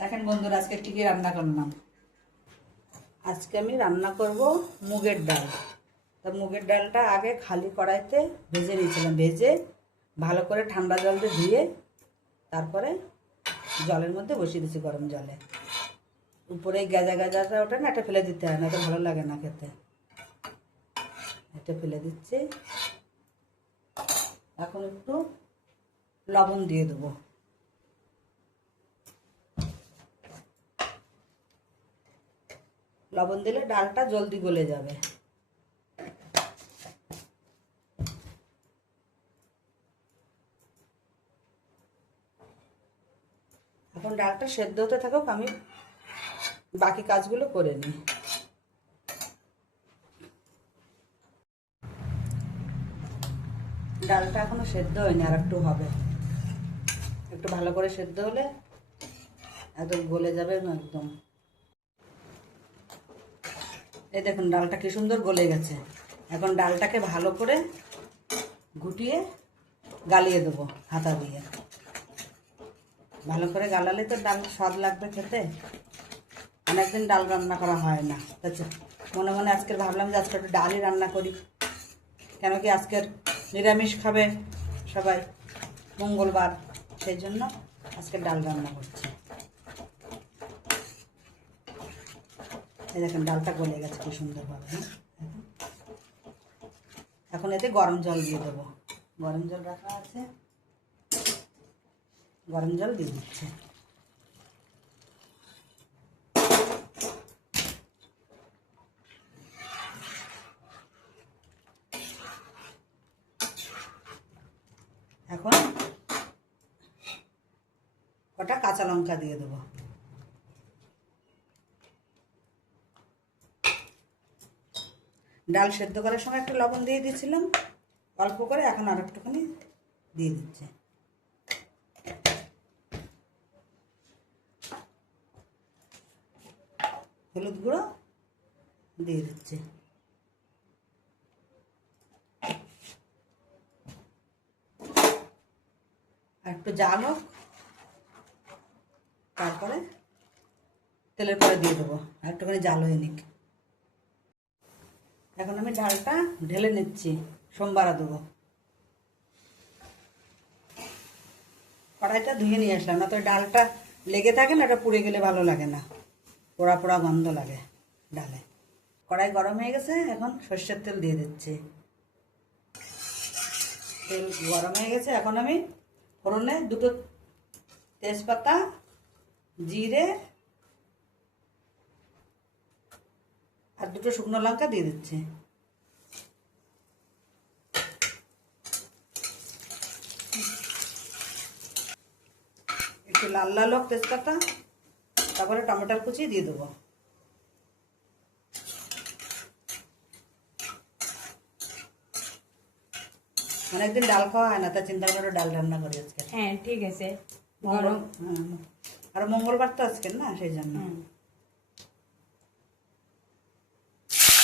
দেখেন বন্ধুরা, আজকে কি কি রান্না করলাম। আজকে আমি রান্না করব মুগের ডাল। তা মুগের ডালটা আগে খালি কড়াইতে ভেজে নিয়েছিলাম, ভেজে ভালো করে ঠান্ডা জল দিয়ে ধুয়ে তারপরে জলের মধ্যে বসিয়ে দিয়েছি, গরম জলে। উপরে গাজা গাজাটা ওটা না, এটা ফেলে দিতে হয় না, এটা ভালো লাগে না খেতে, এটা ফেলে দিচ্ছি। এখন একটু লবণ দিয়ে দেবো। লবণ দিলে ডালটা জলদি গলে যাবে। এখন ডালটা সেদ্ধ হতে থাকুক, আমি বাকি কাজগুলো করে নিই। ডালটা এখনো সেদ্ধ হয়নি, আর একটু হবে, একটু ভালো করে সেদ্ধ হলে একদম গলে যাবে একদম। এই দেখুন ডালটা কি সুন্দর গলে গেছে। এখন ডালটাকে ভালো করে গুটিয়ে গালিয়ে দেবো হাতা দিয়ে। ভালো করে গালালে তো ডাল স্বাদ লাগবে খেতে। অনেকদিন ডাল রান্না করা হয় না, আচ্ছা মনে মনে আজকের ভাবলাম যে আজকে একটু ডালই রান্না করি। কেন কি আজকের নিরামিষ খাবে সবাই, মঙ্গলবার, সেই জন্য আজকে ডাল রান্না করছি। এই দেখেন ডালটা গলে গেছে কি সুন্দরভাবে। এখন এতে গরম জল দিয়ে দেবো, গরম জল রাখা আছে, গরম জল দিয়ে দিচ্ছে। এখন কটা কাঁচা লঙ্কা দিয়ে দেবো। ডাল সেদ্ধ করার সময় একটু লবণ দিয়ে দিয়েছিলাম অল্প করে, এখন আর একটুখানি দিয়ে দিচ্ছে। হলুদ গুঁড়ো দিয়ে দিচ্ছে। আর একটু জাল হোক, তারপরে তেলের পরে দিয়ে দেবো, আর একটুখানি জাল হয়ে নিক। এখন আমি ডালটা ঢেলে নিচ্ছি, সোমবারা দেবো। কড়াইটা ধুয়ে নিয়ে আসলাম, না তো ডালটা লেগে থাকে না, এটা পুড়ে গেলে ভালো লাগে না, পোড়া পোড়া গন্ধ লাগে ডালে। কড়াই গরম হয়ে গেছে, এখন সর্ষের তেল দিয়ে দিচ্ছি। তেল গরম হয়ে গেছে, এখন আমি ফোড়নে দুটো তেজপাতা, জিরে আর দুটো শুকনো লঙ্কা দিয়ে দিচ্ছি। একটু লাল লাল হোক তেজপাতা, তারপরে টমেটোর কুচি দিয়ে দেবো। অনেকদিন ডাল খাওয়া হয় না, তা চিন্তা করে ডাল রান্না করি আজকে। হ্যাঁ ঠিক আছে। আর মঙ্গলবার তো আজকে না, সেই জন্য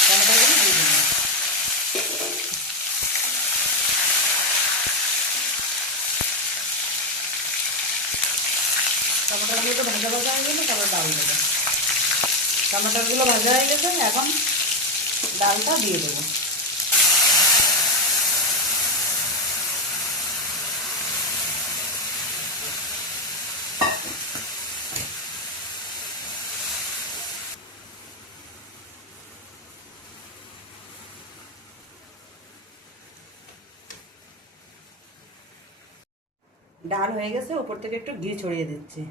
টমেটোগুলো দিয়ে দেবো। টমেটোগুলো তো ভাজা ভাজা হয়ে গেলে তারপর ডাল দেবো। টমেটোগুলো ভাজা হয়ে গেছে, এখন ডালটা দিয়ে দেবো। ডাল হয়ে গেছে, উপর থেকে একটু ঘি ছড়িয়ে দিচ্ছি।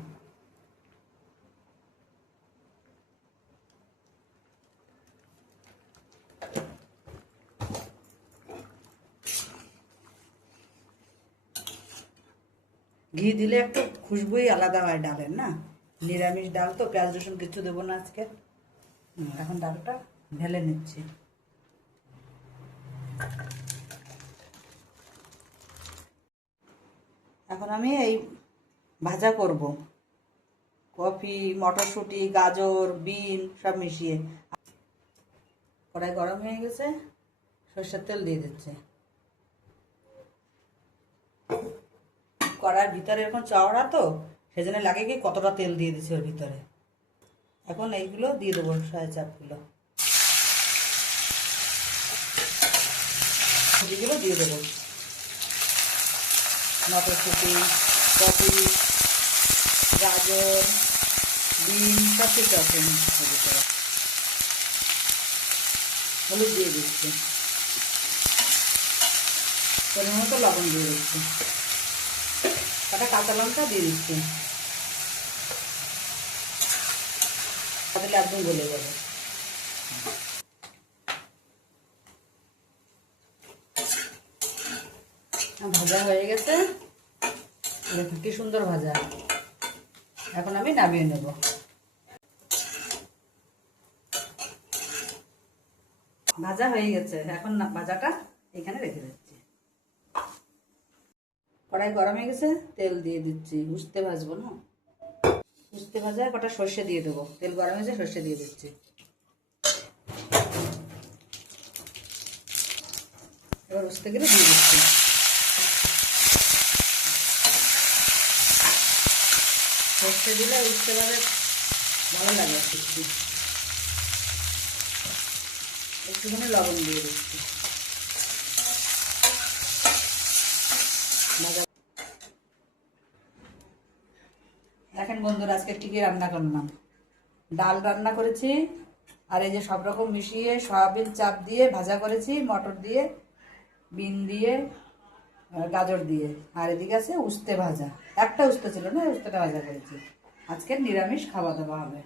ঘি দিলে একটু খুশবুই আলাদা হয় ডালের, না নিরামিষ ডাল তো, পেঁয়াজ রসুন কিছু দেবো না আজকে। এখন ডালটা ঢেলে নিচ্ছি। এখন আমি এই ভাজা করব, কফি, মটরশুঁটি, গাজর, বিন সব মিশিয়ে। কড়াই গরম হয়ে গেছে, সরষের তেল দিয়ে দিচ্ছে। কড়ার ভিতরে এরকম চওড়া তো, সেজন্য লাগে কি কতটা তেল দিয়ে দিচ্ছি ওর ভিতরে। এখন এইগুলো দিয়ে দেবো, 4.5 কিলো সবজিগুলো দিয়ে দেবো। মটরশুঁটি, কপি, গাজর, বিন সব কিছু আছে এর ভিতরে। হলুদ দিয়ে দিচ্ছি, পরিমাণ মতো লবণ দিয়ে দিচ্ছি, কটা কাঁচা লঙ্কা দিয়ে দিচ্ছি, তাহলে একদম গলে যাবে। ভাজা হয়ে গেছে, দেখুন কি সুন্দর ভাজা। এখন আমি নামিয়ে নেব। ভাজা হয়ে গেছে, এখন ভাজাটা এখানে রেখে দিচ্ছি। কড়াই গরম হয়ে গেছে, তেল দিয়ে দিচ্ছি। উস্তে ভাজবো না, উস্তে ভাজা কটা সর্ষে দিয়ে দেবো। তেল গরম হয়েছে, সর্ষে দিয়ে দিচ্ছি। এবার উস্তে গেলে দিয়ে দিচ্ছি। সর্ষে দিলে উস্তে ভাজা ভালো লাগে। একটুখানি লবণ দিয়ে দিচ্ছি। দেখেন বন্ধুরা, আজকে ঠিকই রান্না করলাম। ডাল রান্না করেছি, আর এই যে সব রকম মিশিয়ে সয়াবিন চাপ দিয়ে ভাজা করেছি, মটর দিয়ে, বিন দিয়ে, গাজর দিয়ে। আর এদিকে আছে উস্তে ভাজা, একটা উস্তে ছিল না, উস্তেটা ভাজা করেছি। আজকে নিরামিষ খাওয়া দাওয়া হবে।